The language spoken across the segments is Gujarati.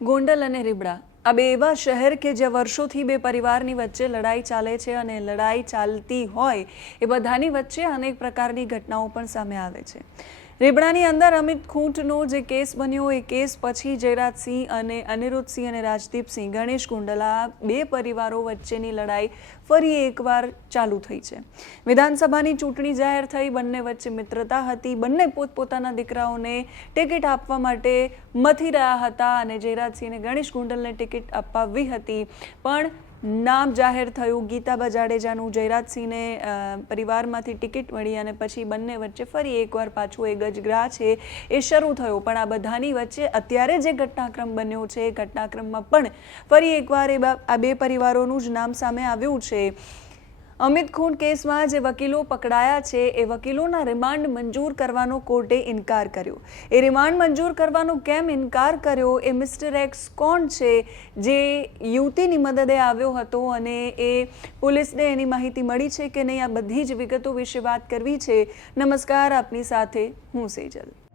ગોંડલ અને રીબડા. આ બે એવા શહેર કે જે વર્ષોથી બે પરિવારની વચ્ચે લડાઈ ચાલે છે અને લડાઈ ચાલતી હોય એ બધાની વચ્ચે અનેક પ્રકારની ઘટનાઓ પણ સામે આવે છે. રીબડાની અંદર અમિત ખૂંટનો જે કેસ બન્યો, એ કેસ પછી જયરાજસિંહ અને અનિરુદ્ધસિંહ અને રાજદીપસિંહ, ગણેશ કુંડલા બે પરિવારો વચ્ચેની લડાઈ ફરી એકવાર ચાલુ થઈ છે. વિધાનસભાની ચૂંટણી જાહેર થઈ, બંને વચ્ચે મિત્રતા હતી, બંને પોતપોતાના દીકરાઓને ટિકિટ આપવા માટે મથી રહ્યા હતા અને જયરાજસિંહને ગણેશ કુંડલને ટિકિટ અપાવવી હતી. પણ નામ જાહેર થયું ગીતાબા જાડેજાનું જયરાજસિંહને પરિવારમાંથી ટિકિટ મળી અને પછી બંને વચ્ચે ફરી એકવાર પાછું એ ગજગ્રાહ છે એ શરૂ થયો. પણ આ બધાની વચ્ચે અત્યારે જે ઘટનાક્રમ બન્યો છે, એ ઘટનાક્રમમાં પણ ફરી એકવાર એ આ બે પરિવારોનું જ નામ સામે આવ્યું છે. અમિત ખૂન કેસમાં જે વકીલો પકડાયા છે, એ વકીલોના રિમાન્ડ મંજૂર કરવાનો કોર્ટે ઇનકાર કર્યો. એ રિમાન્ડ મંજૂર કરવાનો કેમ ઇનકાર કર્યો? એ મિસ્ટર એક્સ કોણ છે, જે યુવતીની મદદે આવ્યો હતો અને એ પોલીસને એની માહિતી મળી છે કે નહીં? આ બધી જ વિગતો વિશે વાત કરવી છે. નમસ્કાર, આપની સાથે હું સેજલ.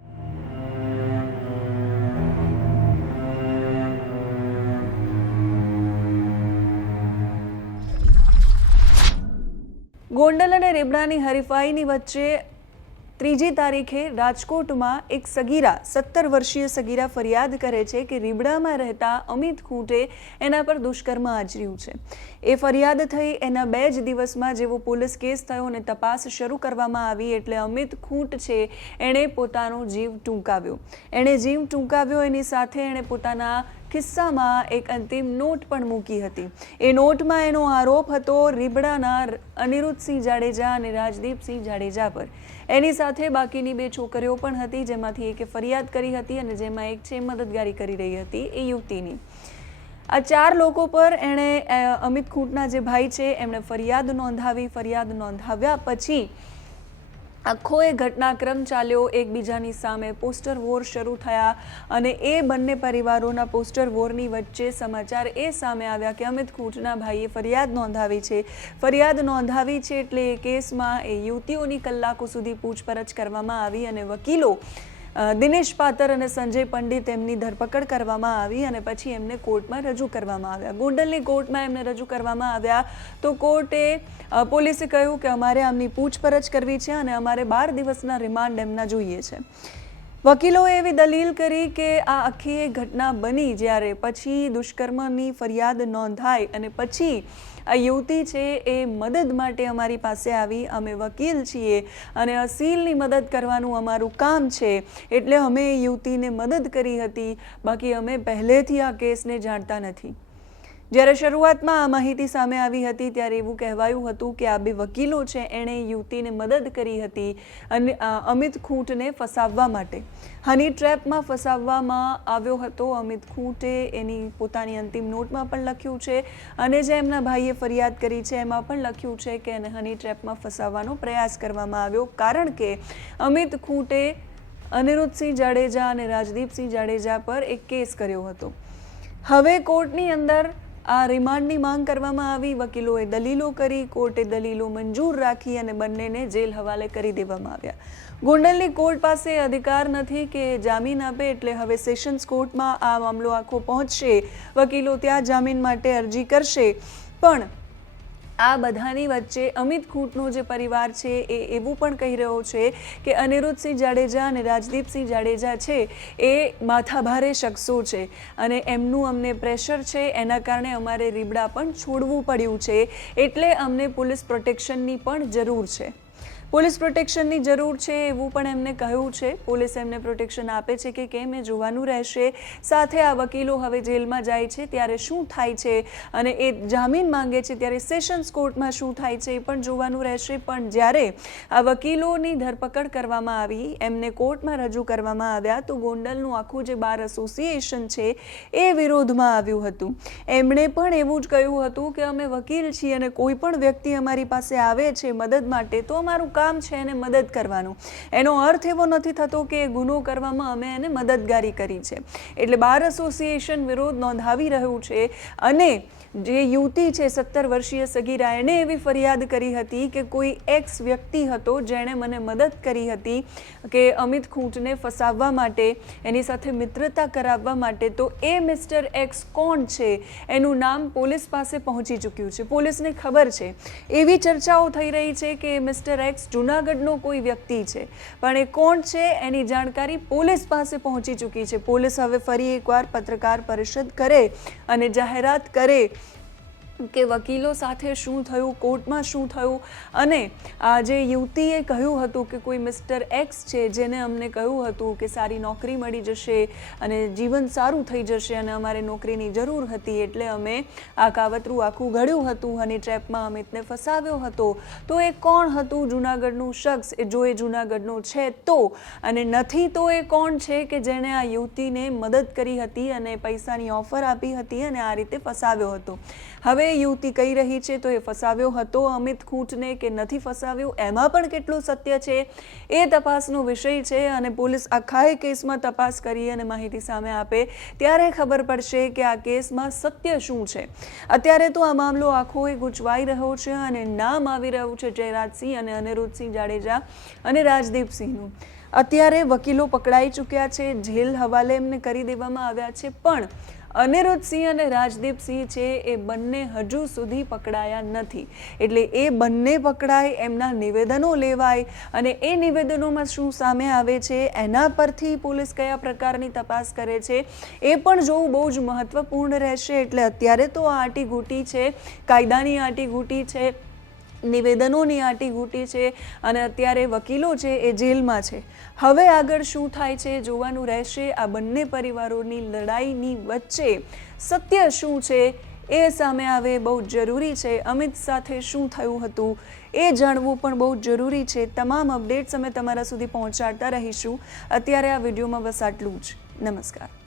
ગોંડલ અને રેબડાની હરીફાઈની વચ્ચે ત્રીજી તારીખે રાજકોટમાં એક સગીરા, સત્તર વર્ષીય સગીરા ફરિયાદ કરે છે કે રીબડામાં રહેતા અમિત ખૂંટે એના પર દુષ્કર્મ આચર્યું છે. એ ફરિયાદ થઈ. એના બે જ દિવસમાં જેવો પોલીસ કેસ થયો અને તપાસ શરૂ કરવામાં આવી એટલે અમિત ખૂંટ છે. એણે પોતાનો જીવ ટૂંકાવ્યો. એણે જીવ ટૂંકાવ્યો, એની સાથે એણે પોતાના ખિસ્સામાં એક અંતિમ નોટ પણ મૂકી હતી. એ નોટમાં એનો આરોપ હતો, રીબડાના અનિરુદ્ધસિંહ જાડેજા અને રાજદીપસિંહ જાડેજા પર. એની સાથે બાકીની બે છોકરીઓ પણ હતી, જેમાંથી એકે ફરિયાદ કરી હતી અને જેમાં એક છે, મદદગારી કરી રહી હતી એ યુવતીની. આ ચાર લોકો પર એણે અમિત ખૂંટના જે ભાઈ છે, એમણે ફરિયાદ નોંધાવી, ફરિયાદ નોંધાવ્યા પછી આખો એ ઘટનાક્રમ ચાલ્યો, એકબીજાની સામે પોસ્ટર વોર શરૂ થયા અને એ બંને પરિવારોના પોસ્ટર વોરની વચ્ચે સમાચાર એ સામે આવ્યા કે અમિત ખૂંટના ભાઈએ ફરિયાદ નોંધાવી છે. ફરિયાદ નોંધાવી છે એટલે એ કેસમાં એ યુવતીઓની કલાકો સુધી પૂછપરછ કરવામાં આવી અને વકીલો દિનેશ પાતર અને સંજય પંડિત એમની ધરપકડ કરવામાં આવી અને પછી એમને કોર્ટમાં રજૂ કરવામાં આવ્યા. ગોંડલની કોર્ટમાં એમને રજૂ કરવામાં આવ્યા તો કોર્ટે પોલીસે કહ્યું કે અમારે આમની પૂછપરછ કરવી છે અને અમારે બાર દિવસના રિમાન્ડ એમના જોઈએ છે. વકીલોએ એવી દલીલ કરી કે આ આખી એક ઘટના બની જ્યારે પછી દુષ્કર્મની ફરિયાદ નોંધાઈ અને પછી આ યુવતી છે એ મદદ માટે અમારી પાસે આવી. અમે વકીલ છીએ અને અસીલની મદદ કરવાનું અમારું કામ છે. એટલે અમે યુવતીને મદદ કરી હતી. બાકી અમે પહેલેથી આ કેસને જાણતા નથી. જ્યારે શરૂઆતમાં આ માહિતી સામે આવી હતી, ત્યારે એવું કહેવાયું હતું કે આ બે વકીલો છે, એણે યુવતીને મદદ કરી હતી અને અમિત ખૂંટને ફસાવવા માટે. હની ટ્રેપમાં ફસાવવામાં આવ્યો હતો અમિત ખૂંટે, એની પોતાની અંતિમ નોટમાં પણ લખ્યું છે અને જે એમના ભાઈએ ફરિયાદ કરી છે, એમાં પણ લખ્યું છે કે એને હની ટ્રેપમાં ફસાવવાનો પ્રયાસ કરવામાં આવ્યો, કારણ કે અમિત ખૂંટે અનિરુદ્ધસિંહ જાડેજા અને રાજદીપસિંહ જાડેજા પર એક કેસ કર્યો હતો. હવે કોર્ટની અંદર આ રિમાન્ડની માંગ કરવામાં આવી. વકીલોએ દલીલો કરી, કોર્ટે દલીલો મંજૂર રાખી અને બંનેને જેલ હવાલે કરી દેવામાં આવ્યા. ગોંડલની કોર્ટ પાસે અધિકાર નથી કે જામીન આપે એટલે હવે સેશન્સ કોર્ટમાં આ મામલો આખો પહોંચશે. વકીલો ત્યાં જામીન માટે અરજી કરશે. પણ આ બધાની વચ્ચે અમિત ખૂંટનો જે પરિવાર છે એ એવું પણ કહી રહ્યો છે કે અનિરુદ્ધસિંહ જાડેજા અને રાજદીપસિંહ જાડેજા છે એ માથાભારે શખ્સો છે અને એમનું અમને પ્રેશર છે, એના કારણે અમારે રીબડા પણ છોડવું પડ્યું છે. એટલે અમને પોલીસ પ્રોટેક્શનની પણ જરૂર છે. પોલીસ પ્રોટેક્શનની જરૂર છે એવું પણ એમને કહ્યું છે. પોલીસ એમને પ્રોટેક્શન આપે છે કે કેમ એ જોવાનું રહેશે. સાથે આ વકીલો હવે જેલમાં જાય છે, ત્યારે શું થાય છે અને એ જામીન માંગે છે, ત્યારે સેશન્સ કોર્ટમાં શું થાય છે એ પણ જોવાનું રહેશે. પણ જ્યારે આ વકીલોની ધરપકડ કરવામાં આવી, એમને કોર્ટમાં રજૂ કરવામાં આવ્યા, તો ગોંડલનું આખું જે બાર એસોસિએશન છે એ વિરોધમાં આવ્યું હતું. એમણે પણ એવું જ કહ્યું હતું કે અમે વકીલ છીએ અને કોઈ પણ વ્યક્તિ અમારી પાસે આવે છે મદદ માટે, તો અમારું કામ છે એને મદદ કરવાનું. એનો અર્થ એવો નથી થતો કે એ ગુનો કરવામાં અમે એને મદદગારી કરી છે. એટલે બાર એસોસિએશન વિરોધ નોંધાવી રહ્યું છે અને જે યુવતી છે સત્તર વર્ષીય સગીરા એણે એવી ફરિયાદ કરી હતી કે કોઈ એક્સ વ્યક્તિ હતો જેણે મને મદદ કરી હતી કે અમિત ખૂંટને ફસાવવા માટે, એની સાથે મિત્રતા કરાવવા માટે. તો એ મિસ્ટર એક્સ કોણ છે? એનું નામ પોલીસ પાસે પહોંચી ચૂક્યું છે. પોલીસને ખબર છે. એવી ચર્ચાઓ થઈ રહી છે કે મિસ્ટર એક્સ જૂનાગઢનો કોઈ વ્યક્તિ છે, પણ એ કોણ છે એની જાણકારી પોલીસ પાસે પહોંચી ચૂકી છે. પોલીસ હવે ફરી એકવાર પત્રકાર પરિષદ કરે અને જાહેરાત કરે કે વકીલો સાથે શું થયું, કોર્ટમાં શું થયું? અને આ જે યુવતીએ કહ્યું હતું કે કોઈ મિસ્ટર એક્સ છે, જેને અમને કહ્યું હતું કે સારી નોકરી મળી જશે અને જીવન સારું થઈ જશે અને અમારે નોકરીની જરૂર હતી એટલે અમે આ કાવતરું આખું ઘડ્યું હતું હની ટ્રેપમાં અમિતને ફસાવ્યો હતો. તો એ કોણ હતું જૂનાગઢનું શખ્સ? એ જો એ જૂનાગઢનો છે તો? અને નથી તો એ કોણ છે કે જેણે આ યુવતીને મદદ કરી હતી અને પૈસાની ઓફર આપી હતી અને આ રીતે ફસાવ્યો હતો? હવે યુવતી કહી રહી છે, તો એ ફસાવ્યો હતો અમિત ખૂંટને કે નથી ફસાવ્યો? એમાં પણ કેટલું સત્ય છે? એ તપાસનો વિષય છે અને પોલીસ આખાએ કેસમાં તપાસ કરી અને માહિતી સામે આપે ત્યારે ખબર પડશે કે આ કેસમાં સત્ય શું છે. અત્યારે તો આ મામલો આખો એ ગૂંચવાઈ રહ્યો છે અને નામ આવી રહ્યું છે જયરાજસિંહ અને અનિરુદ્ધસિંહ જાડેજા અને રાજદીપસિંહનું. અત્યારે વકીલો પકડાઈ ચૂક્યા છે, જેલ હવાલે એમને કરી દેવામાં આવ્યા છે, પણ અનિરુદ્ધસિંહ અને રાજદીપસિંહ છે એ બંને હજુ સુધી પકડાયા નથી. એટલે એ બંને પકડાય, એમના નિવેદનો લેવાય અને એ નિવેદનોમાં શું સામે આવે છે, એના પરથી પોલીસ કયા પ્રકારની તપાસ કરે છે, એ પણ જોવું બહુ જ મહત્વપૂર્ણ રહેશે. એટલે અત્યારે તો આ આટીઘૂટી છે, કાયદાની આટીઘૂટી છે નિવેદનોની આટીઘૂટી છે અને અત્યારે વકીલો છે એ જેલમાં છે. હવે આગળ શું થાય છે જોવાનું રહેશે આ બંને પરિવારોની લડાઈની વચ્ચે. સત્ય શું છે એ સામે આવે બહુ જરૂરી છે. અમિત સાથે શું થયું હતું એ જાણવું પણ બહુ જરૂરી છે. તમામ અપડેટ્સ અમે તમારા સુધી પહોંચાડતા રહીશું. અત્યારે આ વિડીયોમાં બસ આટલું જ. નમસ્કાર.